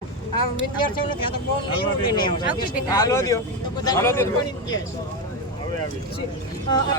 આપણી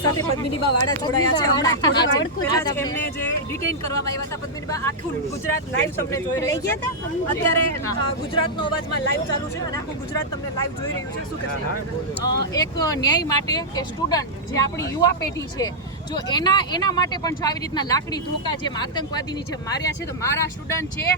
સાથે પદ્મિનીબા વાડા જોડાયા છે. હમણાં એમને જે ડિટેઇન કરવામાં આવ્યા હતા. પદ્મિનીબા, આખું ગુજરાત લાઈવ તમને જોઈ રહી છે. અત્યારે ગુજરાતનો અવાજમાં લાઈવ ચાલુ છે અને આખું ગુજરાત તમને લાઈવ જોઈ રહ્યું છે. શું કહેશો? એક ન્યાય માટે કે સ્ટુડન્ટ જે આપણી યુવા પેઢી છે, જો એના માટે પણ જો આવી રીતના લાકડી ધોકા જેમ આતંકવાદીની જેમ માર્યા છે, તો મારા સ્ટુડન્ટ છે,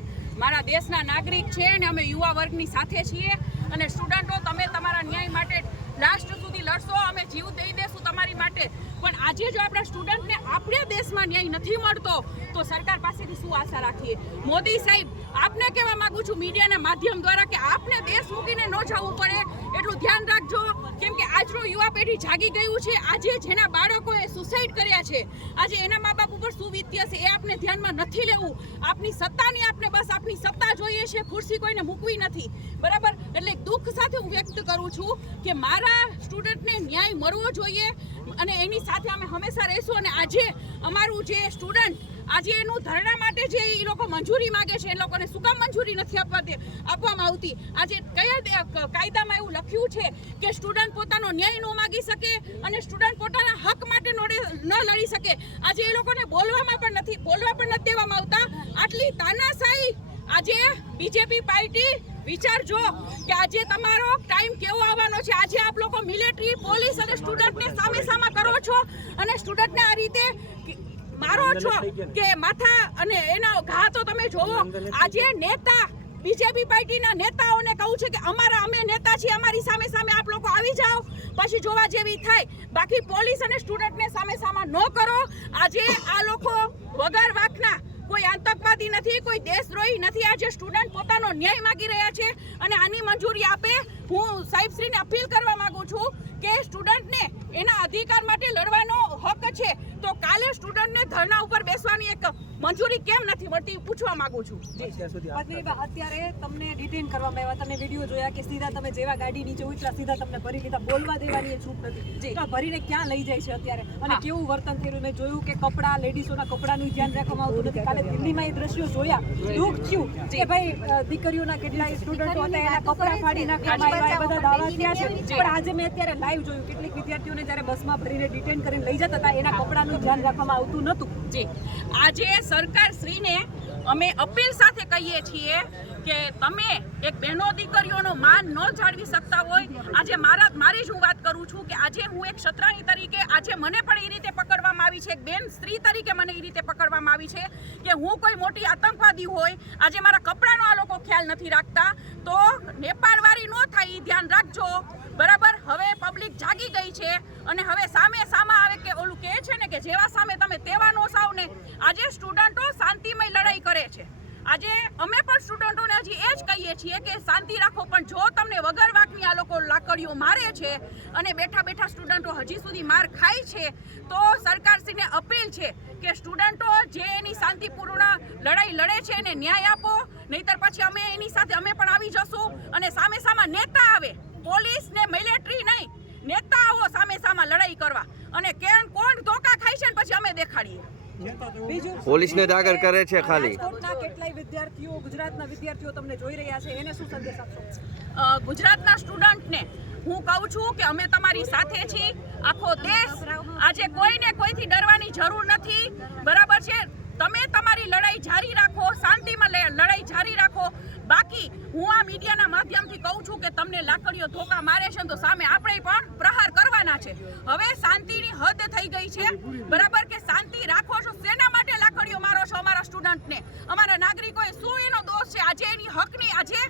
મારા દેશના નાગરિક છે અને અમે યુવા વર્ગની સાથે છીએ. અને સ્ટુડન્ટો, તમે તમારા ન્યાય માટે લાસ્ટ સુધી લડશો, અમે જીવ દઈ દેશું તમારી માટે. પણ આજે જો આપણા સ્ટુડન્ટને આપણા દેશમાં ન્યાય નથી મળતો તો સરકાર પાસેથી શું આશા રાખીએ? મોદી સાહેબ, આપને કહેવા માંગુ છું મીડિયાના માધ્યમ દ્વારા કે આપને દેશ મૂકીને ન જવું પડે એટલું ધ્યાન રાખજો. કેમ કે આજનું યુવા પેઢી જાગી ગયું છે. આજે જેના બાળકોએ સુસાઇડ કર્યા છે, આજે એના મા બાપ ઉપર શું વીત્યા છે એ આપણે ધ્યાનમાં નથી લેવું. આપની સત્તાની આપણે બસ આપણી સત્તા જોઈએ છે, ખુરશી કોઈને મૂકવી નથી. બરાબર? એટલે દુઃખ સાથે હું વ્યક્ત કરું છું કે મારા સ્ટુડન્ટને ન્યાય મળવો જોઈએ અને એની સાથે અમે હંમેશા રહીશું. અને આજે અમારું જે સ્ટુડન્ટ આજે એનું ધરણા માટે જે એ લોકો મંજૂરી માંગે છે, એ લોકોને શું કામ મંજૂરી નથી આપવામાં આવતી? આજે કયા કાયદામાં એવું લખ્યું છે કે સ્ટુડન્ટ પોતાનો ન્યાય ન માગી શકે અને સ્ટુડન્ટ પોતાના હક માટે ન લડી શકે? આજે એ લોકોને બોલવા પણ નથી દેવામાં આવતા. આટલી તાનાશાહી આજે બીજેપી પાર્ટી વિચારજો કે આજે તમારો ટાઈમ કેવો આવવાનો છે. આજે આપ લોકો મિલિટરી, પોલીસ અને સ્ટુડન્ટને સામે કરો છો અને સ્ટુડન્ટને આ રીતે મારો છો કે માથા અને એના ઘા તો તમે જોવો. આજે નેતા, બીજેપી પાર્ટીના નેતાઓને કહું છે કે અમે નેતા છીએ, અમારી સામે આપ લોકો આવી જાઓ, પછી જોવા જેવી થાય. બાકી પોલીસ અને સ્ટુડન્ટને સામે ન કરો. આજે આ લોકો વગર વાંકના કોઈ આતંકવાદી નથી, કોઈ દેશદ્રોહી નથી. આજે સ્ટુડન્ટ પોતાનો ન્યાય માંગી રહ્યા છે અને આની મંજૂરી આપે. હું સાહેબશ્રીને અપીલ કરવા માંગુ છું કે સ્ટુડન્ટને એના અધિકાર માટે લડવાનો હક છે, તો કાલે સ્ટુડન્ટને ધરણા ઉપર બેસવાની એક મંજૂરી કેમ નથી મળતી પૂછવા માંગુ છું. અત્યારે તમને ડિટેઇન કરવામાં આવ્યા, તમે વિડીયો જોયા કે સીધા તમે જેવા ગાડી નીચે ઉતરા સીધા તમને ભરી લીધા, બોલવા દેવાની છૂટ નથી. તો ભરીને ક્યાં લઈ જાય છે અત્યારે અને કેવું વર્તન કર્યું? મેં જોયું કે કપડા, લેડીઝોના કપડાનું ધ્યાન રાખવામાં આવતું નથી. કાલે દિલ્હીમાં એ દ્રશ્યો જોયા, દુઃખ થયું કે ભાઈ દીકરીઓના કેટલાય સ્ટુડન્ટો હતા એના કપડા ફાડી નાખવામાં આવ્યા, બધા દાવા થયા છે. પણ આજે મેં અત્યારે લાઈવ જોયું કેટલીક વિદ્યાર્થીઓને જ્યારે બસમાં ભરીને ડિટેન કરીને લઈ જતા હતા એના કપડાનું ધ્યાન રાખવામાં આવતું નહોતું. જી, આજે સરકાર શ્રીને અમે અપીલ સાથે કહીએ છીએ કે તમે એક બહેનો દીકરીઓનો માન ન જાળવી શકતા હોય. આજે મારી જ હું વાત કરું છું કે આજે હું એક ક્ષત્રાણી તરીકે આજે મને પણ એ રીતે પકડવામાં આવી છે, એક બેન સ્ત્રી તરીકે મને એ રીતે પકડવામાં આવી છે કે હું કોઈ મોટી આતંકવાદી હોય. આજે મારા કપડાનો આ લોકો ખ્યાલ નથી રાખતા, તો નેપાળવાળી ન થાય એ ધ્યાન રાખજો. બરાબર? હવે પબ્લિક જાગી ગઈ છે અને હવે સામા આવે કે ઓલું કહે છે ને કે જેવા સામે તમે તેવા નો સાવ ને. આજે સ્ટુડન્ટો શાંતિમય લડાઈ કરે છે. આજે અમે પણ સ્ટુડન્ટોને હજી એ જ કહીએ છીએ કે શાંતિ રાખો, પણ જો તમને વગર વાકની આ લોકો લાકડીઓ મારે છે અને બેઠા સ્ટુડન્ટો હજી સુધી માર ખાય છે, તો સરકારશ્રીને અપીલ છે કે સ્ટુડન્ટો જે એની શાંતિપૂર્ણ લડાઈ લડે છે એને ન્યાય આપો, નહીતર પછી અમે એની સાથે અમે પણ આવી જશું. અને સામે નેતા આવે, પોલીસ ને મિલિટરી નહીં, નેતા આવો સામે લડાઈ કરવા અને કોણ ધોકા ખાય છે ને પછી અમે દેખાડીએ. પોલીસને જ આગળ કરે છે. ખાલી કેટલાય વિદ્યાર્થીઓ, ગુજરાતના વિદ્યાર્થીઓ તમને જોઈ રહ્યા છે, એને શું સંદેશ આપશો? ગુજરાતના સ્ટુડન્ટને હું કહું છું કે અમે તમારી સાથે છીએ. આખો દેશ આજે કોઈથી ડરવાની જરૂર નથી. બરાબર છે? તમે તમારી લડાઈ જારી રાખો, શાંતિમાં લડાઈ જારી રાખો. બાકી હું આ મીડિયાના માધ્યમથી કહું છું કે તમને લાકડીઓ ધોકા મારે છે તો સામે આપણે પણ પ્રહાર કરવાના છે. હવે શાંતિની હદ થઈ ગઈ છે. બરાબર? કે શાંતિ રાખો છો, શેના માટે લાકડીઓ મારો છો અમારા સ્ટુડન્ટને? અમારા નાગરિકોએ શું એનો દોષ છે? આજે એની હકની આજે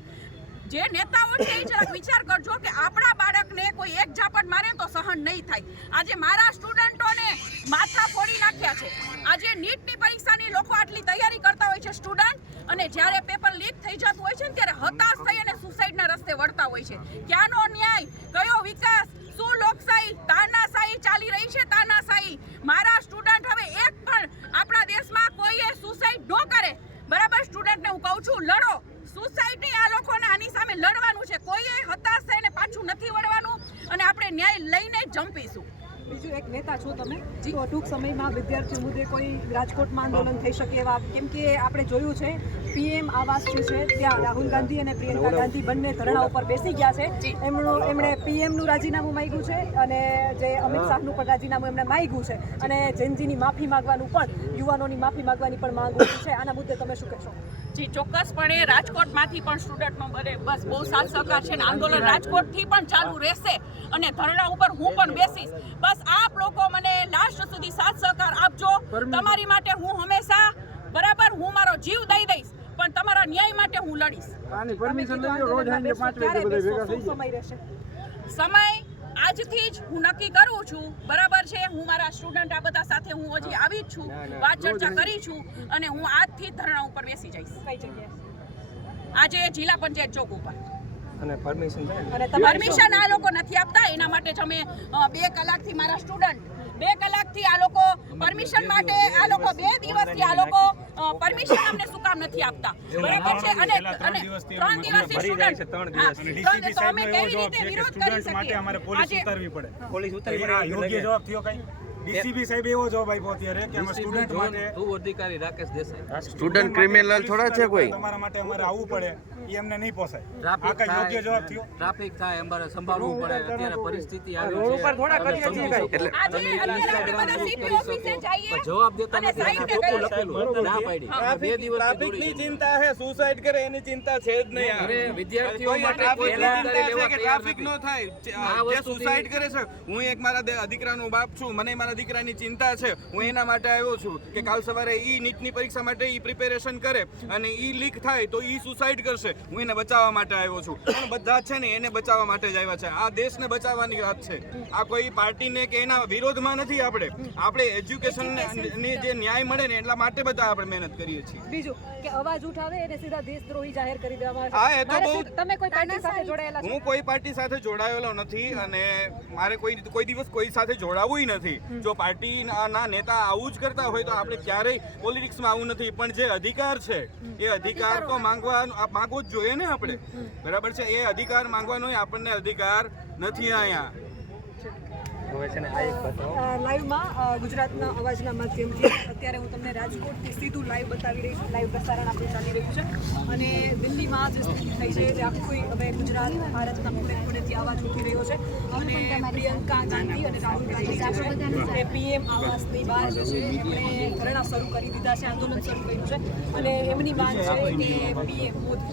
જે નેતાઓ છે એ જરાક વિચાર કરજો કે આપણા બાળકને કોઈ એક ઝાપટ મારે તો સહન નહીં થાય. આજે મારા સ્ટુડન્ટોને માથા ફોડી નાખ્યા છે. આજે નીટની પરીક્ષાની લોકો આટલી તૈયારી કરતા હોય છે સ્ટુડન્ટ, અને જ્યારે પેપર લીક થઈ જતું હોય છે ને ત્યારે હતાશ થઈ અને સુસાઇડના રસ્તે વળતા હોય છે. ક્યાંનો ન્યાય? કયો વિકાસ? શું લોકશાહી? તાનાશાહી ચાલી રહી છે, તાનાશાહી. મારા સ્ટુડન્ટ હવે એક પણ આપણા દેશમાં કોઈએ સુસાઇડ ન કરે. બરાબર? સ્ટુડન્ટને હું કહું છું, લડો. સુસાઇડ નહીં, આ લોકોને આની સામે લડવાનું છે. કોઈએ હતાશ થઈને પાછું નથી વળવાનું અને આપણે ન્યાય લઈને જંપીશું. બીજું એક નેતા છો તમે, તો ટૂંક સમયમાં વિદ્યાર્થીઓ મુદ્દે કોઈ રાજકોટમાં આંદોલન થઈ શકે એવા, કેમ કે આપણે જોયું છે પીએમ આવાસ જે છે ત્યાં રાહુલ ગાંધી અને પ્રિયંકા ગાંધી બંને ધરણા ઉપર બેસી ગયા છે. એમણે પીએમનું રાજીનામું માંગ્યું છે અને જે અમિત શાહનું પણ રાજીનામું એમણે માંગ્યું છે અને જેનજીની માફી માંગવાનું પણ યુવાનોની માફી માંગવાની પણ માંગ ઉઠી છે. આના મુદ્દે તમે શું કહેશો? જી ચોક્કસપણે રાજકોટમાંથી પણ સ્ટુડન્ટનો બસ બહુ સાથ સહકાર છે અને આંદોલન રાજકોટથી પણ ચાલુ રહેશે અને ધરણા ઉપર હું પણ બેસીશ. બસ આપ લોકો મને લાસ્ટ સુધી સાથ સહકાર આપજો. તમારી માટે હું હંમેશા બરાબર હું મારો જીવ દઈ દઈશ પણ તમારા ન્યાય માટે હું લડીશ. સમય આજથી જ હું નક્કી કરું છું બરાબર છે. હું મારા સ્ટુડન્ટ આ બધા સાથે હું હજી આવી જ છું, વાત ચર્ચા કરી છું અને હું આજથી જ ધરણા ઉપર બેસી જઈશ. કઈ જગ્યાએ? આજે જિલ્લા પંચાયત ચોક ઉપર. અને પરમિશન પરમિશન આ લોકો નથી આપતા. એના માટે જ અમે 2 કલાકથી મારા સ્ટુડન્ટ 2 કલાકથી આ લોકો પરમિશન માટે આ લોકો 2 દિવસથી આ લોકો પરમિશન અમને શું કામ નથી આપતા બરાબર છે. અને 3 દિવસથી સ્ટુડન્ટ તો અમે કેવી રીતે વિરોધ કરી શકીએ? પોલીસ ઉતારવી પડે. યોગ્ય જવાબ થયો કઈ? ડીસીપી સાહેબ એવો જવાબ આપ્યો અત્યારે કે અમે સ્ટુડન્ટ માટે અધિકારી રાકેશ દેસાઈ સ્ટુડન્ટ ક્રિમિનલ થોડા છે કોઈ? તમારા માટે અમારે આવવું પડે એ અમને નહીં પોસાય. આ કઈ યોગ્ય જવાબ થયો? ટ્રાફિક થાય અમારે સંભાળવું પડે. અત્યારે પરિસ્થિતિ આવી છે ઉપર થોડા કરીએ છીએ આજે અત્યારે બધા સીપી ઓફિસે જઈએ જવાબ દેતા અને નથી. સાઈડ ચોખ્ખું લખેલું ના પાડી. 2 દિવસ ટ્રાફિકની ચિંતા છે, સુસાઇડ કરે એની ચિંતા છે જ નહીં. અરે વિદ્યાર્થીઓ માટે કોઈ ટ્રાફિકની જવાબદારી ચિંતા છે કે લેવા તૈયાર ટ્રાફિક નથી. નો થાય. આ જે વસ્તુથી- સુસાઇડ કરે છે, હું એક મારા દીકરાનો બાપ છું, મને મારા દીકરાની ચિંતા છે. હું એના માટે આવ્યો છું કે કાલ સવારે ઈ નીટની પરીક્ષા માટે ઈ પ્રિપેરેશન કરે અને ઈ લીક થાય તો ઈ સુસાઇડ કરશે. હું એને બચાવવા માટે આવ્યો છું. પણ બધા છે ને એને બચાવવા માટે જ આવ્યા છે. આ દેશને બચાવવાની વાત છે. આ કોઈ પાર્ટીને કે એના વિરોધમાં નથી. આપણે એજ્યુકેશનને જે ન્યાય મળે ને એટલા માટે બધા આપણે મહેનત કરીએ છીએ. બીજું કે અવાજ ઉઠાવે એને સીધા દેશદ્રોહી જાહેર કરી દેવામાં હા, આવે એ તો બહુ- તમે કોઈ પાર્ટી સાથે જોડાયેલા છો? હું કોઈ પાર્ટી સાથે જોડાયેલો નથી અને મારે કોઈ દિવસ કોઈ સાથે જોડાવું નથી. જો પાર્ટીના નેતા આવું જ કરતા હોય તો આપણે ક્યારેય પોલિટિક્સમાં આવું નથી. પણ જે અધિકાર છે એ અધિકાર તો માંગવો જ જોઈએ ને આપણે. બરાબર છે. એ અધિકાર માંગવાનો આપણને અધિકાર નથી અહીંયા. લાઈવમાં ગુજરાતના અવાજના માધ્યમથી અત્યારે હું તમને રાજકોટથી સીધું લાઈવ બતાવી રહી છું. લાઈવ પ્રસારણ આપણું ચાલી રહ્યું છે અને દિલ્હીમાં જે સ્થિતિ થઈ છે જે આખું હવે ગુજરાત ભારતના ખૂણે ખૂણેથી અવાજ ઉઠી રહ્યો છે અને પ્રિયંકા ગાંધી અને રાહુલ ગાંધી જે છે એ પીએમ આવાસની બહાર જે છે એમણે ધરણા શરૂ કરી દીધા છે, આંદોલન શરૂ કર્યું છે અને એમની માંગ છે કે પીએમ મોદી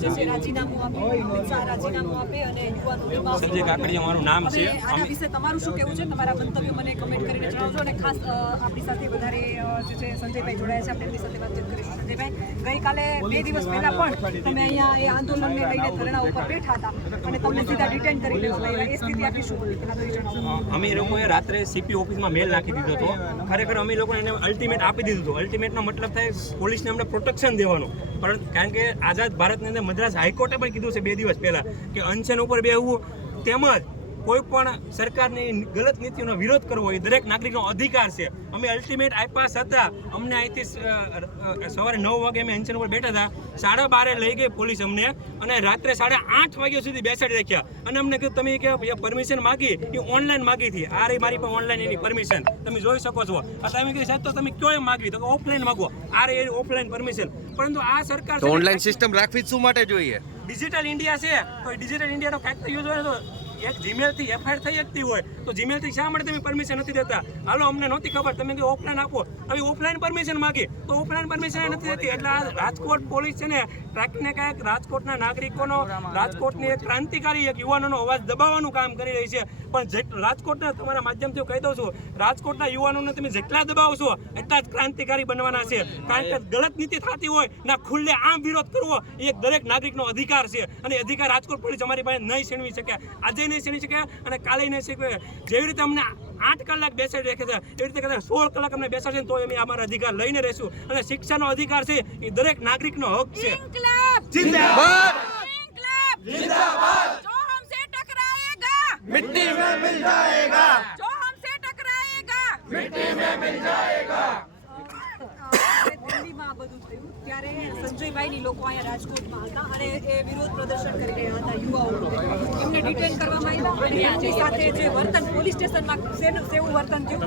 જે છે રાજીનામું આપે, અમિત શાહ રાજીનામું આપે અને યુવાનોની માફી સંજય કાકડિયા મારું નામ છે. આના વિશે તમારું શું કહેવું છે? તમારા મંતવ્ય મને કમેન્ટ કરીને જણાવજો અને ખાસ આપણી સાથે વધારે જે છે સંજયભાઈ જોડાયા છે, આપણે એમની સાથે વાતચીત કરીશું. સંજયભાઈ, ગઈકાલે 2 દિવસ પહેલા પણ તમે અહીંયા એ આંદોલનને લઈને ધરણા ઉપર બેઠા હતા અને તમને સીધા ડિટેન કરી લેવામાં આવ્યા. એ સ્થિતિ આપી શું હતી પેલા તો એ જણાવો. અમે લોકોએ રાત્રે સીપી ઓફિસમાં મેલ નાખી દીધો હતો. ખરેખર અમે લોકોને એને અલ્ટિમેટ આપી દીધું હતું. અલ્ટિમેટનો મતલબ થાય પોલીસને અમને પ્રોટેક્શન દેવાનું. પરંતુ કારણ કે આઝાદ ભારતની અંદર મદ્રાસ હાઈકોર્ટે પણ કીધું છે 2 દિવસ પહેલા કે અનશન ઉપર બેહવું તેમજ કોઈ પણ સરકારની ગલત નીતિઓનો વિરોધ કરવો એ દરેક નાગરિકનો અધિકાર છે. અમે અલ્ટિમેટ આપ્યા છતાં અમને અહીંથી સવારે 9 વાગે અમે અનશન ઉપર બેઠા હતા. 12:30 લઈ ગઈ પોલીસ અમને અને રાત્રે 8:30 વાગ્યા સુધી બેસાડી રાખ્યા અને અમને કીધું તમે કે પરમિશન માગી એ ઓનલાઈન માગી હતી. આ રહી મારી પણ ઓનલાઈન એની પરમિશન તમે જોઈ શકો છો. તમે કીધું સાહેબ તો તમે ક્યાં માગવી તો ઓફલાઈન માગો. આ રહી એની ઓફલાઈન પરમિશન. પરંતુ આ સરકાર ઓનલાઈન સિસ્ટમ રાખવી શું માટે જોઈએ? ડિજિટલ ઇન્ડિયા છે તો ડિજિટલ ઇન્ડિયાનો કાંઈક તો યુઝ હોય તો એક જીમેલથી એફઆઈઆર થઈ શકતી હોય તો જીમેલથી શા માટે તમે પરમિશન નથી દેતા? હાલો અમને નહોતી ખબર, તમે કે ઓફલાઈન આપો. હવે ઓફલાઈન પરમિશન માગી તો ઓફલાઈન પરમિશન નથી દેતી. એટલે આ રાજકોટ પોલીસ છે ને ટ્રેકને કાંઈક રાજકોટના નાગરિકોનો, રાજકોટની એક ક્રાંતિકારી એક યુવાનોનો અવાજ દબાવવાનું કામ કરી રહી છે. પણ રાજકોટના તમારા માધ્યમથી કહી દઉં છું, રાજકોટના યુવાનોને તમે જેટલા દબાવશો એટલા જ ક્રાંતિકારી બનવાના છે. કારણ કે ગલત નીતિ થતી હોય ના ખુલ્લે આમ વિરોધ કરવો એ એક દરેક નાગરિકનો અધિકાર છે અને અધિકાર રાજકોટ પોલીસ અમારી પાસે નહીં છીનવી શકે. આજે નહીં છીનવી શકે અને કાલે નહીં શીખવે. જેવી રીતે અમને 8 કલાક બેસાડી રાખે છે એવી રીતે કદાચ 16 કલાક અમને બેસાડશે તો અમે અમારા અધિકાર લઈને રહેશું. અને શિક્ષાનો અધિકાર છે એ દરેક નાગરિકનો હક છે. જિંદાબાદ! जो हमसे टकराएगा मिट्टी में मिल जाएगा, जो हमसे टकराएगा मिट्टी में मिल जाएगा. દિલ્હીમાં આ બધું થયું ત્યારે સંજયભાઈની લોકો અહીંયા રાજકોટમાં હતા અને એ વિરોધ પ્રદર્શન કરી રહ્યા હતા યુવાઓ. એમને ડિટેન કરવામાં આવ્યા અને એમની સાથે જે વર્તન પોલીસ સ્ટેશનમાં સેવું વર્તન થયું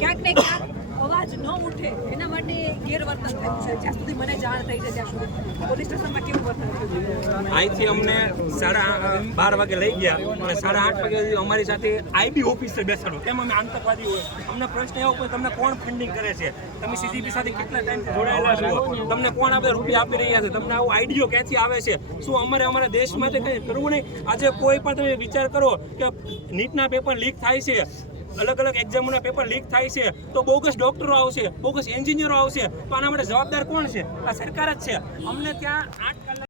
ક્યાંક ને ક્યાંક અવાજ ન ઉઠે એના માટે ગેરવર્તન થયું છે. જ્યાં સુધી મને જાણ થઈ છે ત્યાં સુધી પોલીસ સ્ટેશનમાં કેવું વર્તન થયું? અહીંથી અમને 12:30 વાગે લઈ ગયા અને 8:30 વાગે સુધી અમારી સાથે આઈબી ઓફિસર બેસાડો. કેમ અમે આતંકવાદી હોય? અમને પ્રશ્ન એવો કે તમને કોણ ફંડિંગ કરે છે, તમે સીજીપી સાથે કેટલા ટાઈમથી જોડાયેલા છો, તમને કોણ આપણે રૂપિયા આપી રહ્યા છે, તમને આવો આઈડિયો ક્યાંથી આવે છે, શું અમારે અમારા દેશ માટે કંઈ કરવું નહીં? આજે કોઈ પણ તમે વિચાર કરો કે નીટના પેપર લીક થાય છે, અલગ અલગ એક્ઝામોના પેપર લીક થાય છે, તો બોગસ ડોક્ટરો આવશે, બોગસ એન્જિનિયરો આવશે, તો આના માટે જવાબદાર કોણ છે? આ સરકાર જ છે. અમને ત્યાં 8 કલાક